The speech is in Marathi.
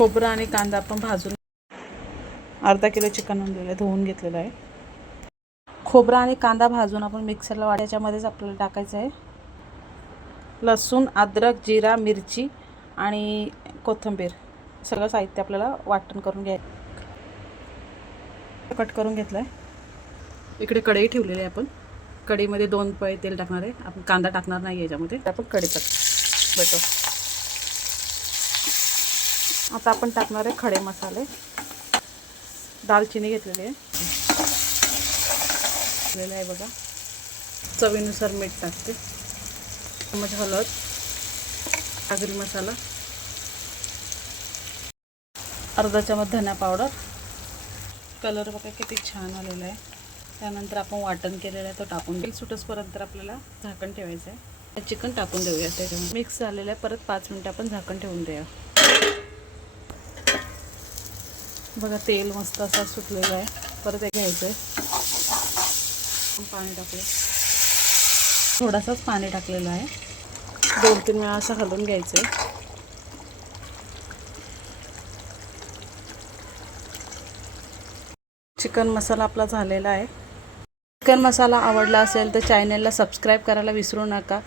खोबरं आणि कांदा आपण भाजून अर्धा किलो चिकन आणलेलं आहे, धुवून घेतलेलं आहे. खोबरं आणि कांदा भाजून आपण मिक्सरला वाटायच्यामध्येच आपल्याला टाकायचं आहे लसूण, अद्रक, जिरा, मिरची आणि कोथिंबीर. सगळं साहित्य आपल्याला वाटण करून कट करून घेतलं आहे. इकडे कढई ठेवलेली आहे. आपण कढईमध्ये 2 पळी तेल टाकणार आहे. आपण कांदा टाकणार नाही याच्यामध्ये. आपण कढीपत्ता बेटो. आता आपण टाकणार आहे खडे मसाले. दालचिनी घेतलेली आहे बघा. चवीनुसार मीठ टाकते. चमच हळद, आगरी मसाला, अर्धा चमच धना पावडर. कलर बघा किती छान आलेला आहे. त्यानंतर आपण वाटण केलेलं आहे तो टाकून तेल सुटसपर्यंत आपल्याला झाकण ठेवायचं आहे. चिकन टाकून देऊया. त्याच्यामध्ये मिक्स झालेलं आहे. परत 5 मिनिटं आपण झाकण ठेवून देऊया. बघा तेल मस्त असं सुटलेलं आहे. परत एक घ्यायचं आहे. पाणी टाकूया. थोडासाच पाणी टाकलेलं आहे. 2-3 वेळा असं हलवून घ्यायचं आहे. चिकन मसाला आपला झालेला आहे. चिकन मसाला आवडला असेल तर चॅनलला सबस्क्राईब करायला विसरू नका.